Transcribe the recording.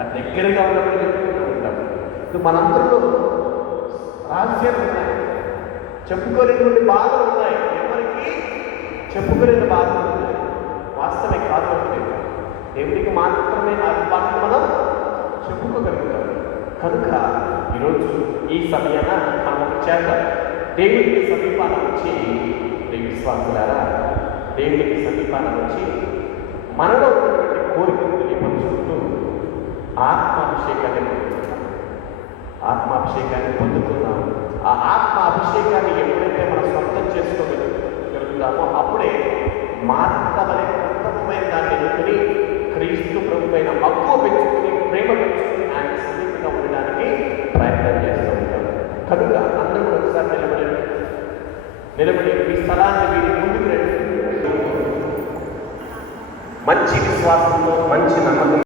అది దగ్గరగా ఉన్నప్పుడు చెప్పుకుంటూ ఉంటాం. మనందరిలో రహస్యాలు ఉన్నాయి, చెప్పుకోలేటువంటి బాధలు ఉన్నాయి, ఎవరికి చెప్పుకోలేని బాధలు ఉన్నాయి. వాస్తవమే కాదు అంటే దేవుడికి మాత్రమే ఆ బాధను మనం చెప్పుకోగలుగుతాం. కనుక ఈరోజు ఈ సమయాన మనం ఒక చేద్దాం. దేవుడికి సమీపాన వచ్చి విశ్వాసులారా, దేవుడికి సమీపాన వచ్చి మనలో ఉన్నటువంటి కోరికలు తెలియపరుచుకుంటూ ఆత్మాభిషేకాన్ని పొందుతున్నాం. ఆ ఆత్మాభిషేకాన్ని ఎప్పుడైతే మనం సొంతం చేసుకోగలుగుతామో అప్పుడే మానవలే ఉత్తమమైన దాన్ని ఎన్నుకుని క్రీస్తు ప్రభు పైన మక్కువ పెంచుకుని ప్రేమ పెంచుకుని ఆయన సమీపంగా ఉండడానికి ప్రయత్నం చేస్తూ ఉంటాం. కనుక అందరూ ఒకసారి నిలబడి ఈ స్థలాన్ని వీరి ముందుకు రండి. మంచి విశ్వాసంతో మంచి నమ్మకం